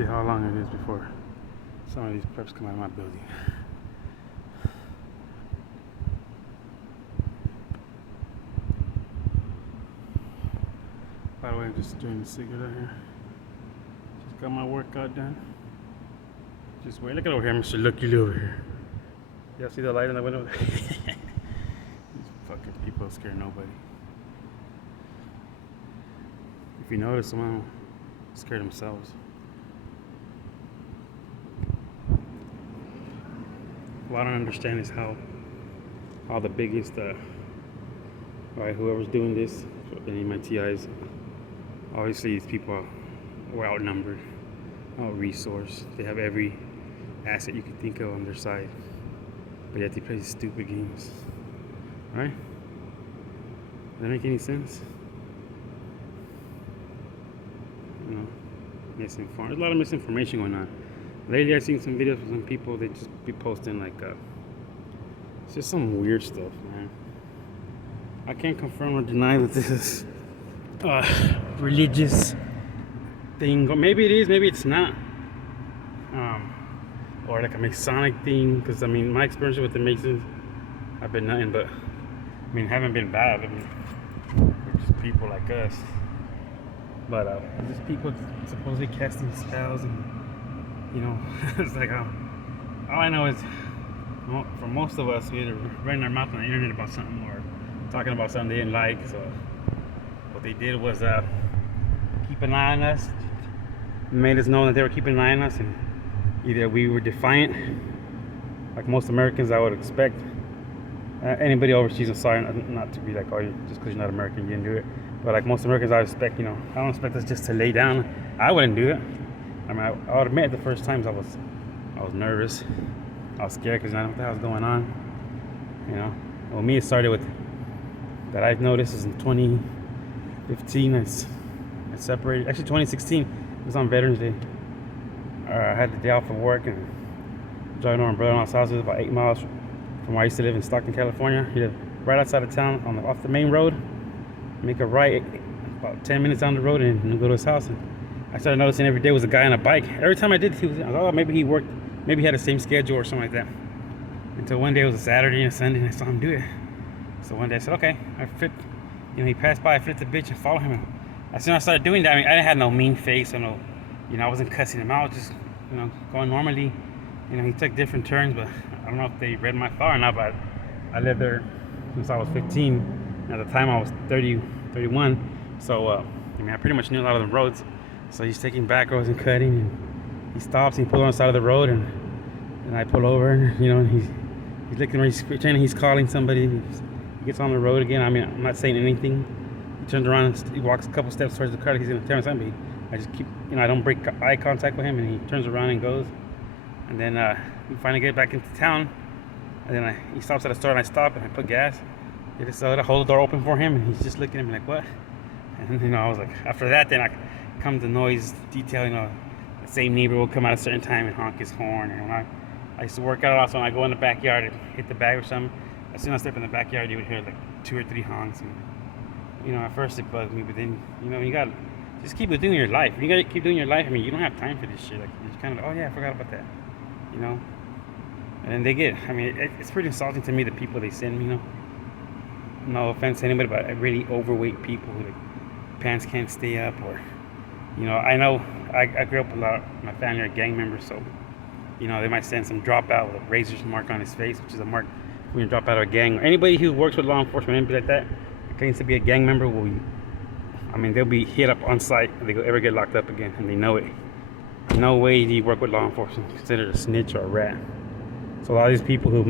see how long it is before some of these preps come out of my building. By the way, I'm just doing the cigarette out here. Just got my workout done. Just wait. Look at over here, Mr. Looky over here. Y'all see the light in the window? These fucking people scare nobody. If you notice, someone scare themselves. What I don't understand is how the biggest, right, whoever's doing this, any of my TIs, obviously these people were outnumbered, out-resourced. They have every asset you could think of on their side, but yet they play these stupid games, right? Does that make any sense? You know, misinformed. There's a lot of misinformation going on. Lately, I've seen some videos from some people. They just be posting like, it's just some weird stuff, man. I can't confirm or deny that this is religious thing. Maybe it is, maybe it's not. Or like a Masonic thing. Because I mean, my experience with the Masons have been nothing but, I mean, haven't been bad. I mean, they're just people like us. But just people supposedly casting spells and, you know, it's like, all I know is, for most of us, we either running our mouth on the internet about something or talking about something they didn't like. So what they did was keep an eye on us, made us know that they were keeping an eye on us, and either we were defiant, like most Americans I would expect. Anybody overseas, I'm sorry not to be like, oh, just because you're not American, you didn't do it. But like most Americans, I expect, you know, I don't expect us just to lay down. I wouldn't do it. I mean, I would admit the first times I was nervous. I was scared because I didn't know what the hell was going on. You know, well, me, it started with that I've noticed is in 2015. I separated. Actually, 2016. It was on Veterans Day. I had the day off of work and driving over my brother-in-law's house. It was about 8 miles from where I used to live in Stockton, California. He lived right outside of town, off the main road. Make a right about 10 minutes down the road and go to his house. And I started noticing every day was a guy on a bike. Every time I did, I was like, oh, maybe he worked, maybe he had the same schedule or something like that. Until one day it was a Saturday and a Sunday and I saw him do it. So one day I said, okay, I flipped, you know, he passed by, I flipped the bitch and followed him. And as soon as I started doing that, I mean, I didn't have no mean face or no, you know, I wasn't cussing him out, just, you know, going normally. You know, he took different turns, but I don't know if they read my thought or not, but I lived there since I was 15. At the time I was 31. So, I mean, I pretty much knew a lot of the roads. So he's taking back roads and cutting, and he stops, he pulls on the side of the road, and I pull over, and, you know, he's looking where he's pretending he's calling somebody. He gets on the road again. I mean, I'm not saying anything. He turns around and he walks a couple steps towards the car like he's gonna tell me something. I just keep, you know, I don't break eye contact with him, and he turns around and goes. And then we finally get back into town, and then he stops at a store, and I stop and I put gas. They just hold the door open for him, and he's just looking at me like, what? And, you know, I was like, after that, then I come to noise detail, you know, the same neighbor will come at a certain time and honk his horn. And when I used to work out also, when I go in the backyard and hit the bag or something, as soon as I step in the backyard, you would hear like 2 or 3 honks. And, you know, at first it bugged me, but then, you know, you gotta just keep doing your life. You gotta keep doing your life. I mean, you don't have time for this shit. Like, you just kind of, oh yeah, I forgot about that, you know? And then they get, I mean, it's pretty insulting to me, the people they send me, you know? No offense to anybody, but really overweight people who, like, pants can't stay up, or, you know, I know I grew up a lot, my family are gang members, so, you know, they might send some dropout with a razor's mark on his face, which is a mark when you drop out of a gang. Or anybody who works with law enforcement, anybody like that, claims to be a gang member, will be, I mean, they'll be hit up on site if they ever get locked up again, and they know it. No way do you work with law enforcement considered a snitch or a rat. So a lot of these people who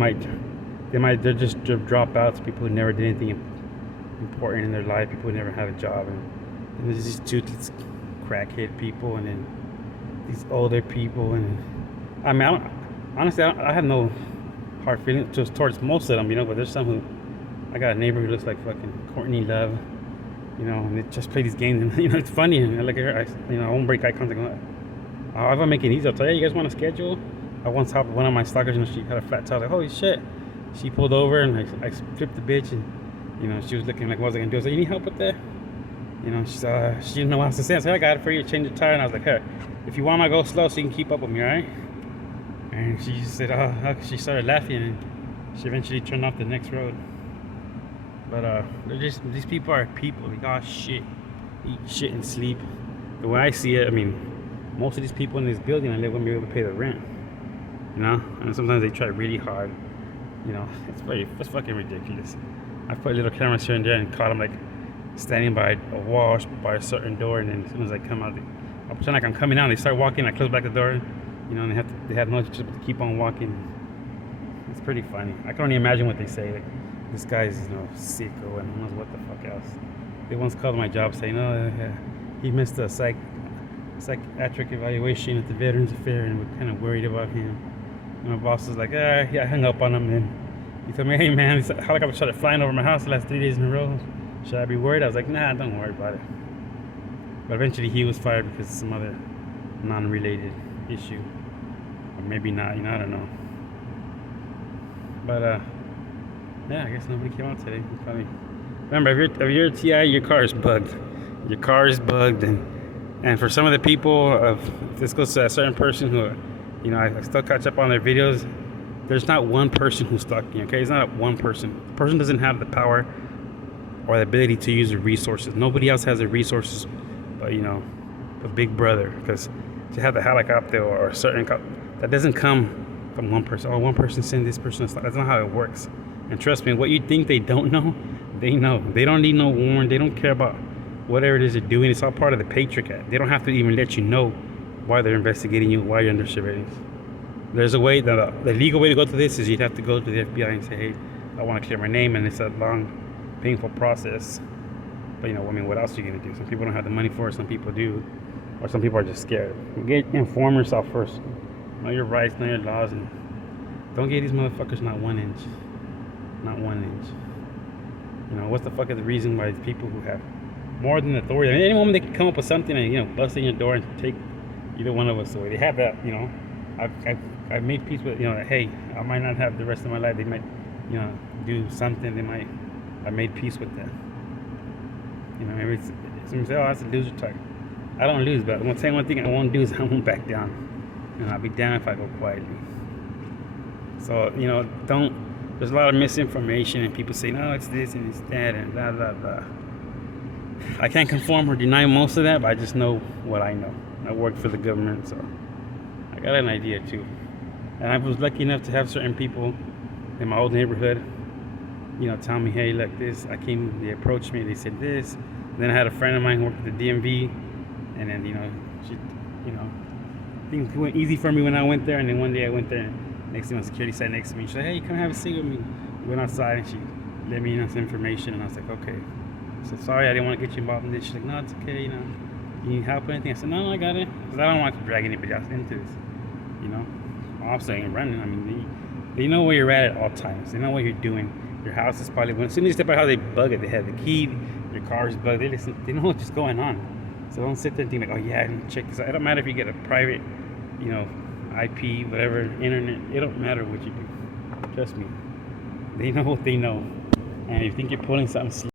they're just dropouts, people who never did anything important in their life, people who never had a job, and there's these crackhead people, and then these older people, and I mean, honestly, I have no hard feelings just towards most of them, you know, but there's some who, I got a neighbor who looks like fucking Courtney Love, you know, and they just play these games, and, you know, it's funny, and like, I won't break eye contact. If I make it easy, I'll tell you, guys want to schedule? I once helped one of my stalkers, and she had a fat tire, like, holy shit. She pulled over, and I flipped the bitch, and, you know, she was looking like, what was I gonna do? I was like, you need help with that? You know, she didn't know what else to say. I said, I got it for you, change the tire. And I was like, hey, if you want, I'll go slow so you can keep up with me, all right? And she said, oh, okay. She started laughing, and she eventually turned off the next road. But they're just, these people are people. Like, oh shit, eat shit and sleep. The way I see it, I mean, most of these people in this building, they wouldn't be able to pay the rent. You know, and sometimes they try really hard. You know, it's fucking ridiculous. I put little cameras here and there and caught them like standing by a wall, by a certain door, and then as soon as I come out, I pretend like I'm coming out. They start walking. I close back the door. You know, and they have no choice but to keep on walking. It's pretty funny. I can only imagine what they say. Like, this guy's, you know, sicko and who knows what the fuck else. They once called my job saying, oh, he missed a psychiatric evaluation at the Veterans Affair, and we're kind of worried about him. And my boss was like, yeah, I hung up on him. And he told me, hey man, this helicopter started flying over my house the last 3 days in a row. Should I be worried? I was like, nah, don't worry about it. But eventually he was fired because of some other non-related issue. Or maybe not, you know, I don't know. But yeah, I guess nobody came out today. Probably. Remember, if you're a TI, your car is bugged. Your car is bugged, and for some of the people, this goes to a certain person who, you know, I still catch up on their videos. There's not one person who's stalking you, okay? It's not one person. The person doesn't have the power or the ability to use the resources. Nobody else has the resources, but, you know, a big brother. Because to have the helicopter or a certain that doesn't come from one person. Oh, one person sent this person. That's not how it works. And trust me, what you think they don't know, they know. They don't need no warrant. They don't care about whatever it is they're doing. It's all part of the Patriot Act. They don't have to even let you know why they're investigating you, why you're under surveillance. There's a way, the legal way to go through this is you'd have to go to the FBI and say, hey, I want to clear my name, and it's a long, painful process. But, you know, I mean, what else are you going to do? Some people don't have the money for it, some people do, or some people are just scared. Inform yourself first. Know your rights, know your laws, and don't give these motherfuckers not 1 inch. Not 1 inch. You know, what's the fuck is the reason why people who have more than authority, I mean, any moment they can come up with something and, you know, bust in your door and take either one of us away. They have that, you know. I've made peace with, you know, hey, I might not have the rest of my life. They might, you know, do something. I made peace with that. You know, maybe some say, oh, that's a loser talk. I don't lose, but I'm gonna tell you one thing I won't do is I won't back down. You know, I'll be down if I go quietly. So, you know, there's a lot of misinformation and people say, no, it's this and it's that and blah, blah, blah. I can't conform or deny most of that, but I just know what I know. I work for the government, so I got an idea too. And I was lucky enough to have certain people in my old neighborhood, you know, tell me, hey, look, they approached me, they said this. And then I had a friend of mine who worked at the DMV, and then, you know, things went easy for me when I went there. And then one day I went there, and next thing on security sat next to me. She said, hey, come have a seat with me. We went outside, and she let me know some information, and I was like, okay. So sorry, I didn't want to get you involved in this. She's like, no, it's okay, you know. You need help or anything? I said, no, I got it. Because I don't want to drag anybody else into this, you know. Officer ain't running. I mean, they know where you're at all times. They know what you're doing. Your house is probably, as soon as you step out, how they bug it. They have the key, your car is bugged. They know what's going on. So don't sit there and think like, oh yeah, I didn't check this out. It don't matter if you get a private, you know, IP, whatever, internet. It don't matter what you do. Trust me. They know what they know. And if you think you're pulling something